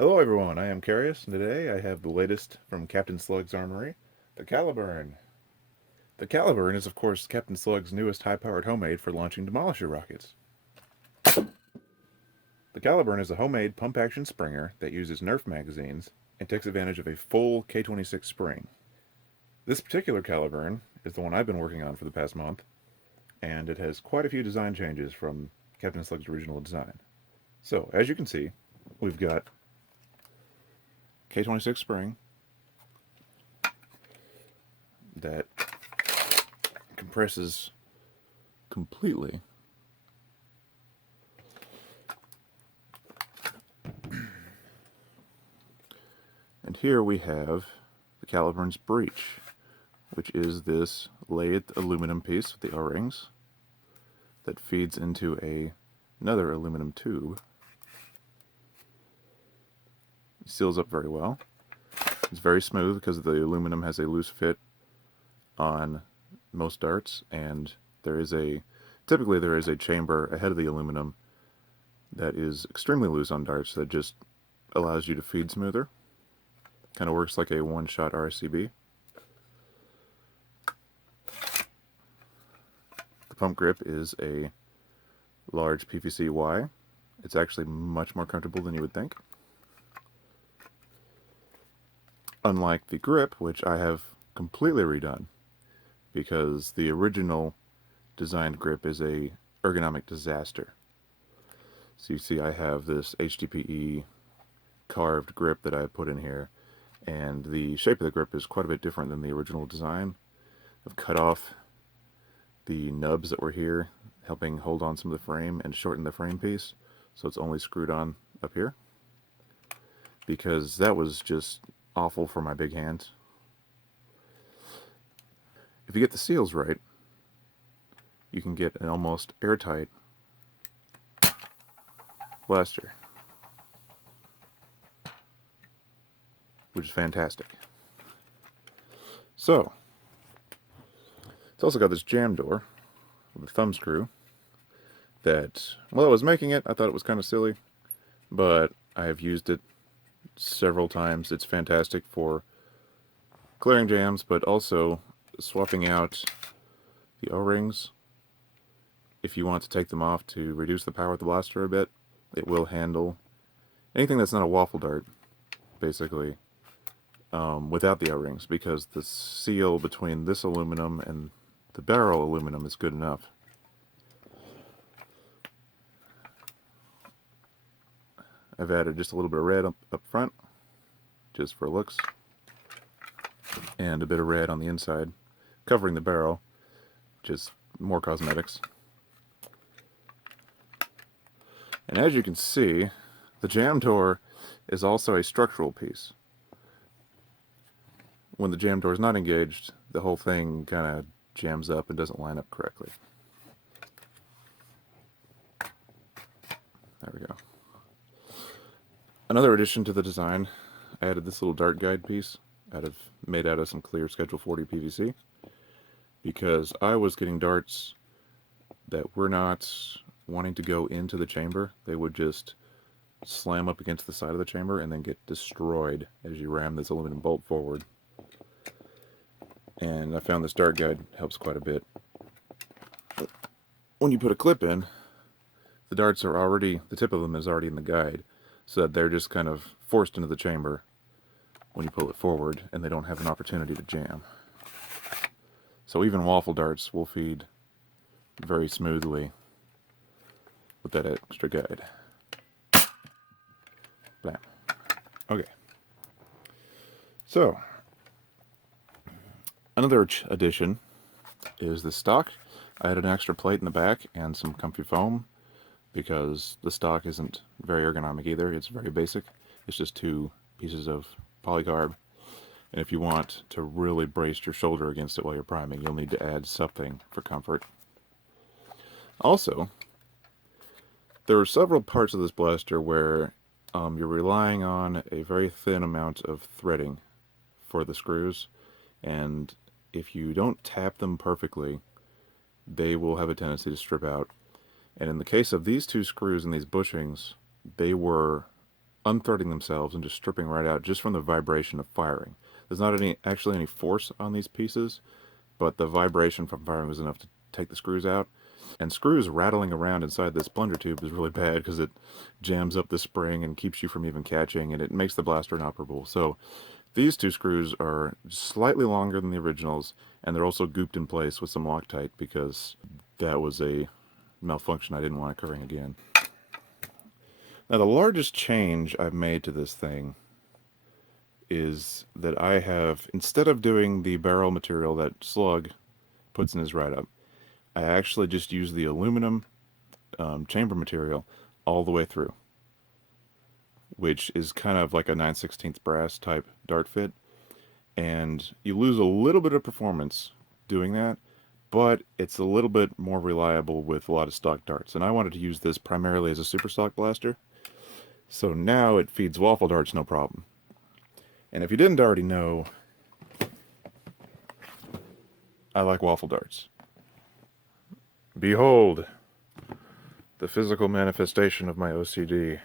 Hello everyone, I am Carius, and today I have the latest from CaptainSlug's armory, the Caliburn. The Caliburn is of course CaptainSlug's newest high-powered homemade for launching demolisher rockets. The Caliburn is a homemade pump-action springer that uses Nerf magazines and takes advantage of a full K26 spring. This particular Caliburn is the one I've been working on for the past month, and it has quite a few design changes from CaptainSlug's original design. So, as you can see, we've got K26 spring that compresses completely. And here we have the Caliburn's breech, which is this lathed aluminum piece with the O-rings that feeds into another aluminum tube. It seals up very well. It's very smooth because the aluminum has a loose fit on most darts, and typically there is a chamber ahead of the aluminum that is extremely loose on darts that just allows you to feed smoother. Kind of works like a one-shot RCB. The pump grip is a large PVC Y. It's actually much more comfortable than you would think. Unlike the grip, which I have completely redone, because the original designed grip is a ergonomic disaster. So you see I have this HDPE carved grip that I put in here, and the shape of the grip is quite a bit different than the original design. I've cut off the nubs that were here, helping hold on some of the frame and shorten the frame piece, so it's only screwed on up here, because that was just awful for my big hands. If you get the seals right, you can get an almost airtight blaster, which is fantastic. So, it's also got this jam door with a thumb screw that, while I was making it, I thought it was kind of silly, but I have used it several times. It's fantastic for clearing jams, but also swapping out the O-rings. If you want to take them off to reduce the power of the blaster a bit, it will handle anything that's not a waffle dart, basically, without the O-rings, because the seal between this aluminum and the barrel aluminum is good enough. I've added just a little bit of red up front, just for looks, and a bit of red on the inside, covering the barrel, just more cosmetics. And as you can see, the jam door is also a structural piece. When the jam door is not engaged, the whole thing kind of jams up and doesn't line up correctly. There we go. Another addition to the design, I added this little dart guide piece made out of some clear Schedule 40 PVC, because I was getting darts that were not wanting to go into the chamber. They would just slam up against the side of the chamber and then get destroyed as you ram this aluminum bolt forward. And I found this dart guide helps quite a bit. When you put a clip in, the darts are already, the tip of them is already in the guide, so that they're just kind of forced into the chamber when you pull it forward, and they don't have an opportunity to jam. So even waffle darts will feed very smoothly with that extra guide. Blam. Okay. So, another addition is the stock. I added an extra plate in the back and some comfy foam, because the stock isn't very ergonomic either. It's very basic. It's just two pieces of polycarb. And if you want to really brace your shoulder against it while you're priming, you'll need to add something for comfort. Also, there are several parts of this blaster where you're relying on a very thin amount of threading for the screws, and if you don't tap them perfectly, they will have a tendency to strip out. And in the case of these two screws and these bushings, they were unthreading themselves and just stripping right out just from the vibration of firing. There's not actually any force on these pieces, but the vibration from firing was enough to take the screws out. And screws rattling around inside this plunger tube is really bad because it jams up the spring and keeps you from even catching, and it makes the blaster inoperable. So these two screws are slightly longer than the originals, and they're also gooped in place with some Loctite because that was a malfunction I didn't want occurring again. Now, the largest change I've made to this thing is that I have, instead of doing the barrel material that Slug puts in his write-up, I actually just use the aluminum chamber material all the way through, which is kind of like a 9/16 brass type dart fit. And you lose a little bit of performance doing that, but it's a little bit more reliable with a lot of stock darts. And I wanted to use this primarily as a super stock blaster, so now it feeds waffle darts no problem. And if you didn't already know, I like waffle darts. Behold, the physical manifestation of my OCD.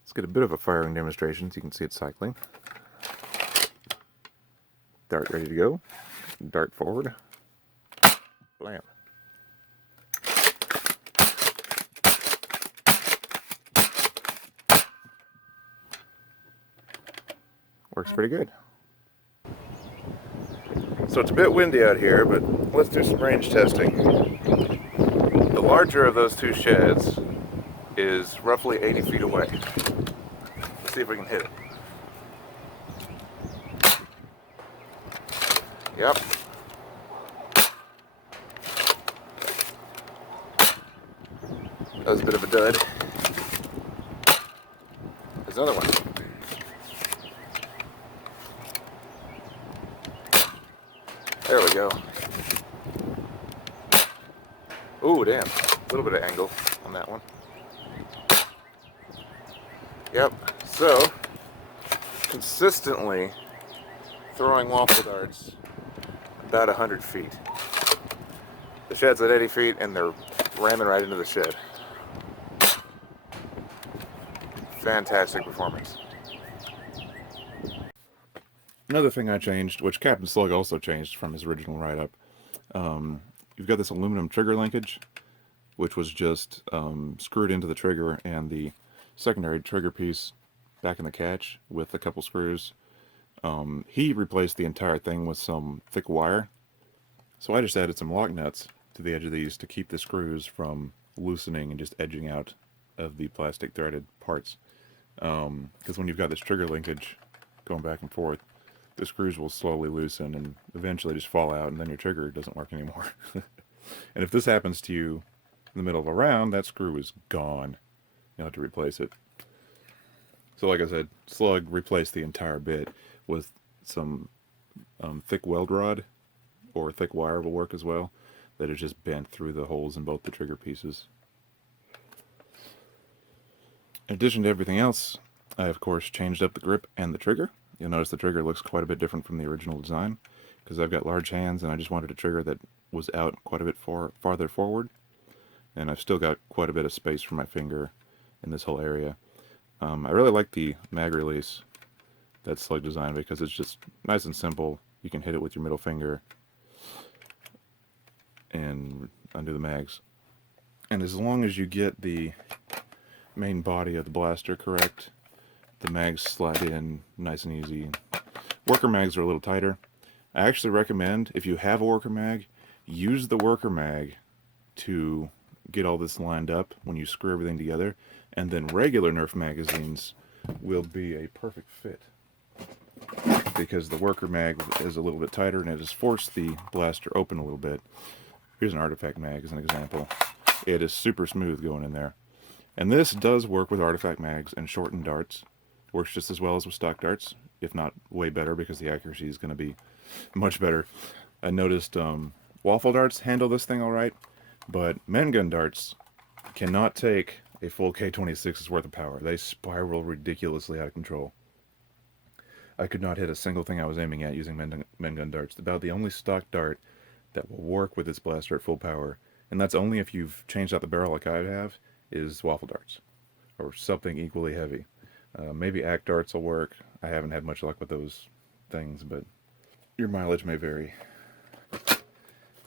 Let's get a bit of a firing demonstration so you can see it cycling. Dart ready to go. Dart forward. Blam. Works pretty good. So it's a bit windy out here, but let's do some range testing. The larger of those two sheds is roughly 80 feet away. Let's see if we can hit it. Yep. That was a bit of a dud. There's another one. There we go. Ooh, damn. A little bit of angle on that one. Yep. So, consistently throwing waffle darts about 100 feet. The shed's at 80 feet and they're ramming right into the shed. Fantastic performance. Another thing I changed, which Captain Slug also changed from his original write-up, you've got this aluminum trigger linkage, which was just screwed into the trigger and the secondary trigger piece back in the catch with a couple screws. He replaced the entire thing with some thick wire, so I just added some lock nuts to the edge of these to keep the screws from loosening and just edging out of the plastic threaded parts. Because when you've got this trigger linkage going back and forth, the screws will slowly loosen and eventually just fall out, and then your trigger doesn't work anymore. And if this happens to you in the middle of a round, that screw is gone. You'll have to replace it. So like I said, Slug replaced the entire bit with some thick weld rod, or thick wire will work as well, that is just bent through the holes in both the trigger pieces. In addition to everything else, I of course changed up the grip and the trigger. You'll notice the trigger looks quite a bit different from the original design, because I've got large hands and I just wanted a trigger that was out quite a bit farther forward. And I've still got quite a bit of space for my finger in this whole area. I really like the mag release that Slug designed because it's just nice and simple. You can hit it with your middle finger and undo the mags. And as long as you get the main body of the blaster correct, the mags slide in nice and easy. Worker mags are a little tighter. I actually recommend, if you have a worker mag, use the worker mag to get all this lined up when you screw everything together, and then regular Nerf magazines will be a perfect fit, because the worker mag is a little bit tighter and it has forced the blaster open a little bit. Here's an artifact mag as an example. It is super smooth going in there. And this does work with artifact mags and shortened darts. Works just as well as with stock darts, if not way better, because the accuracy is going to be much better. I noticed waffle darts handle this thing alright, but men gun darts cannot take a full K26's worth of power. They spiral ridiculously out of control. I could not hit a single thing I was aiming at using men gun darts. About the only stock dart that will work with this blaster at full power, and that's only if you've changed out the barrel like I have, is waffle darts, or something equally heavy. Maybe act darts will work. I haven't had much luck with those things, but your mileage may vary.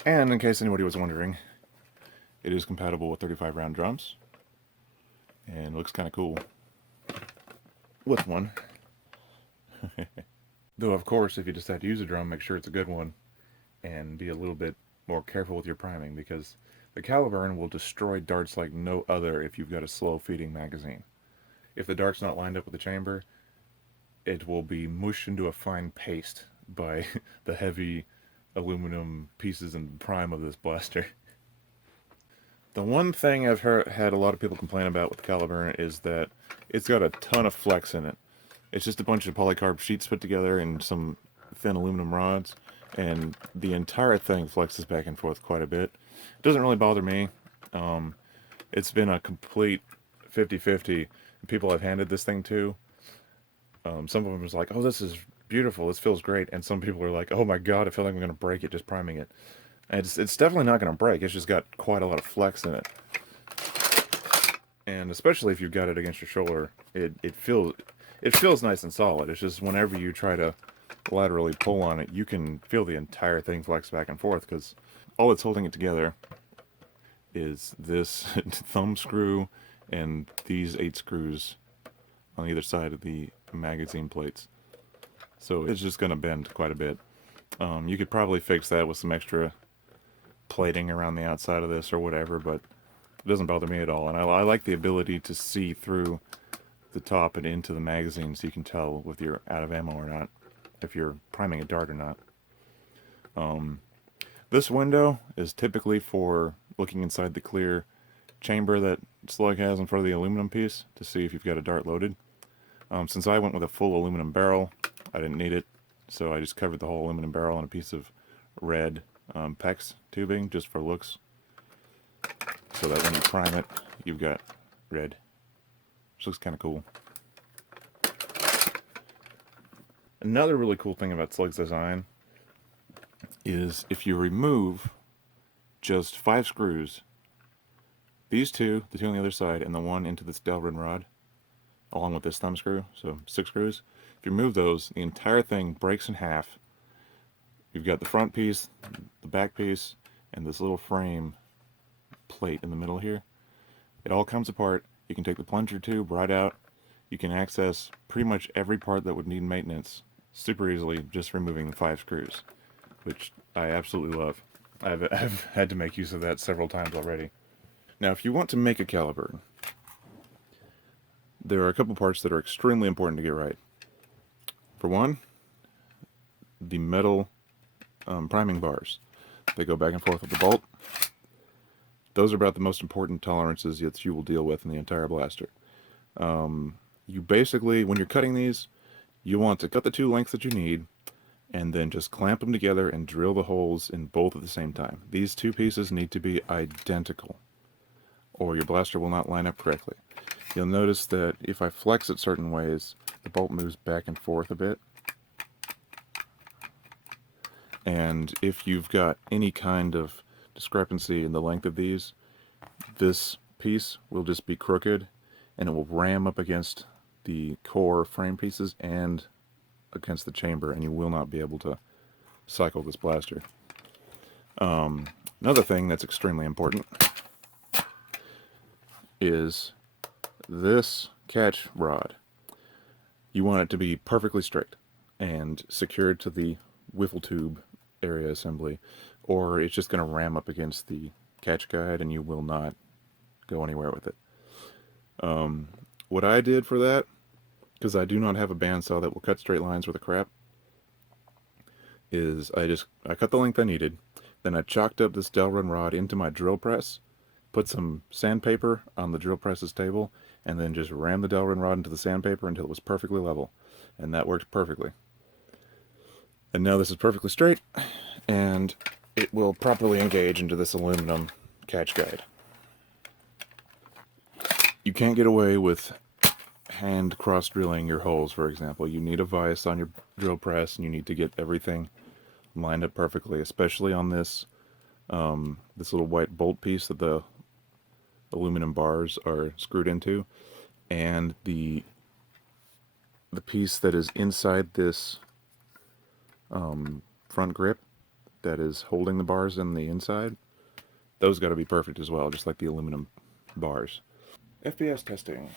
And in case anybody was wondering, it is compatible with 35 round drums, and looks kind of cool with one. Though, of course, if you decide to use a drum, make sure it's a good one, and be a little bit more careful with your priming, because the Caliburn will destroy darts like no other if you've got a slow feeding magazine. If the dart's not lined up with the chamber, it will be mushed into a fine paste by the heavy aluminum pieces and prime of this blaster. The one thing I've had a lot of people complain about with the Caliburn is that it's got a ton of flex in it. It's just a bunch of polycarb sheets put together and some thin aluminum rods, and the entire thing flexes back and forth quite a bit. It doesn't really bother me. It's been a complete 50-50. People I've handed this thing to, some of them was like, oh, this is beautiful, this feels great, and some people are like, oh my god, I feel like I'm going to break it just priming it. And it's definitely not going to break, it's just got quite a lot of flex in it. And especially if you've got it against your shoulder, it feels nice and solid. It's just whenever you try to laterally pull on it, you can feel the entire thing flex back and forth, because all that's holding it together is this thumb screw and these 8 screws on either side of the magazine plates. So it's just going to bend quite a bit. You could probably fix that with some extra plating around the outside of this or whatever, but it doesn't bother me at all. And I like the ability to see through the top and into the magazine, so you can tell if you're out of ammo or not, if you're priming a dart or not. This window is typically for looking inside the clear chamber that Slug has in front of the aluminum piece to see if you've got a dart loaded. Since I went with a full aluminum barrel, I didn't need it, so I just covered the whole aluminum barrel in a piece of red PEX tubing just for looks, so that when you prime it, you've got red, which looks kind of cool. Another really cool thing about Slug's design is if you remove just 5 screws, these two, the two on the other side, and the one into this Delrin rod, along with this thumb screw, so 6 screws, if you remove those, the entire thing breaks in half. You've got the front piece, the back piece, and this little frame plate in the middle here. It all comes apart. You can take the plunger tube right out. You can access pretty much every part that would need maintenance super easily just removing the 5 screws, which I absolutely love. I've had to make use of that several times already. Now, if you want to make a Caliburn, there are a couple parts that are extremely important to get right. For one, the metal priming bars. They go back and forth with the bolt. Those are about the most important tolerances that you will deal with in the entire blaster. You basically, when you're cutting these, you want to cut the 2 lengths that you need, and then just clamp them together and drill the holes in both at the same time. These 2 pieces need to be identical, or your blaster will not line up correctly. You'll notice that if I flex it certain ways, the bolt moves back and forth a bit. And if you've got any kind of discrepancy in the length of these, this piece will just be crooked, and it will ram up against the core frame pieces and against the chamber, and you will not be able to cycle this blaster. Another thing that's extremely important is this catch rod. You want it to be perfectly straight and secured to the wiffle tube area assembly, or it's just going to ram up against the catch guide and you will not go anywhere with it. What I did for that, because I do not have a bandsaw that will cut straight lines with a crap, is I cut the length I needed, then I chalked up this Delrin rod into my drill press, put some sandpaper on the drill press's table, and then just ran the Delrin rod into the sandpaper until it was perfectly level, and that worked perfectly. And now this is perfectly straight, and it will properly engage into this aluminum catch guide. You can't get away with hand cross drilling your holes, for example. You need a vise on your drill press, and you need to get everything lined up perfectly, especially on this this little white bolt piece that the aluminum bars are screwed into, and the piece that is inside this front grip that is holding the bars in the inside, those got to be perfect as well, just like the aluminum bars. FPS testing.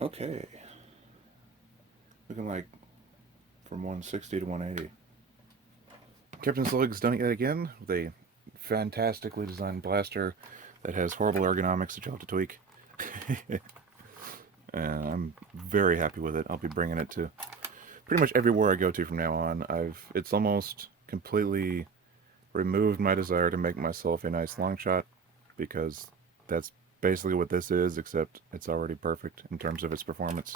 Okay. Looking like from 160 to 180. CaptainSlug's done it yet again with a fantastically designed blaster that has horrible ergonomics that you'll have to tweak. And I'm very happy with it. I'll be bringing it to pretty much everywhere I go to from now on. It's almost completely removed my desire to make myself a nice long shot, because that's basically what this is, except it's already perfect in terms of its performance.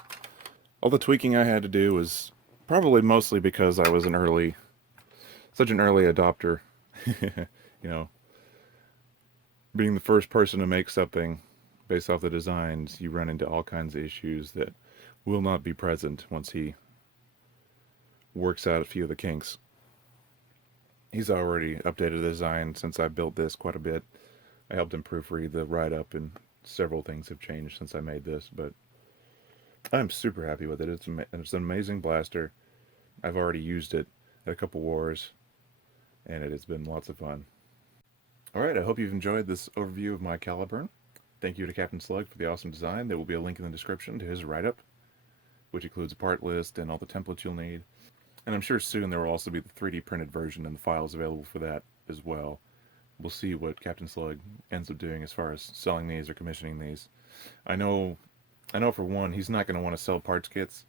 All the tweaking I had to do was probably mostly because I was such an early adopter. You know, being the first person to make something based off the designs, you run into all kinds of issues that will not be present once he works out a few of the kinks. He's already updated the design since I built this quite a bit. I helped him proofread the write-up, and several things have changed since I made this, but I'm super happy with it. It's an amazing blaster. I've already used it at a couple wars, and it has been lots of fun. Alright, I hope you've enjoyed this overview of my Caliburn. Thank you to CaptainSlug for the awesome design. There will be a link in the description to his write-up, which includes a part list and all the templates you'll need. And I'm sure soon there will also be the 3D printed version and the files available for that as well. We'll see what CaptainSlug ends up doing as far as selling these or commissioning these. I know for one, he's not going to want to sell parts kits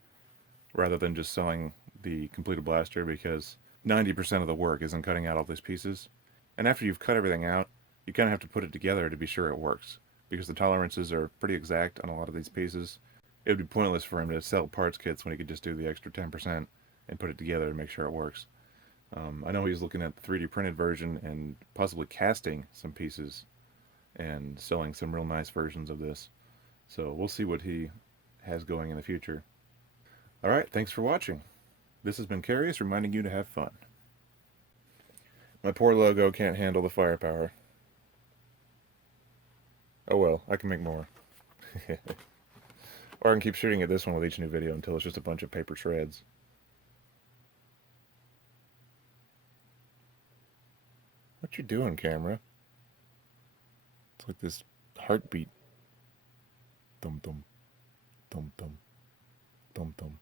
rather than just selling the completed blaster, because 90% of the work is in cutting out all these pieces. And after you've cut everything out, you kind of have to put it together to be sure it works, because the tolerances are pretty exact on a lot of these pieces. It would be pointless for him to sell parts kits when he could just do the extra 10% and put it together to make sure it works. I know he's looking at the 3D printed version and possibly casting some pieces and selling some real nice versions of this. So we'll see what he has going in the future. Alright, thanks for watching. This has been Carius, reminding you to have fun. My poor logo can't handle the firepower. Oh well, I can make more. Or I can keep shooting at this one with each new video until it's just a bunch of paper shreds. What you doing, camera? It's like this heartbeat. Dum dum. Dum dum. Dum dum.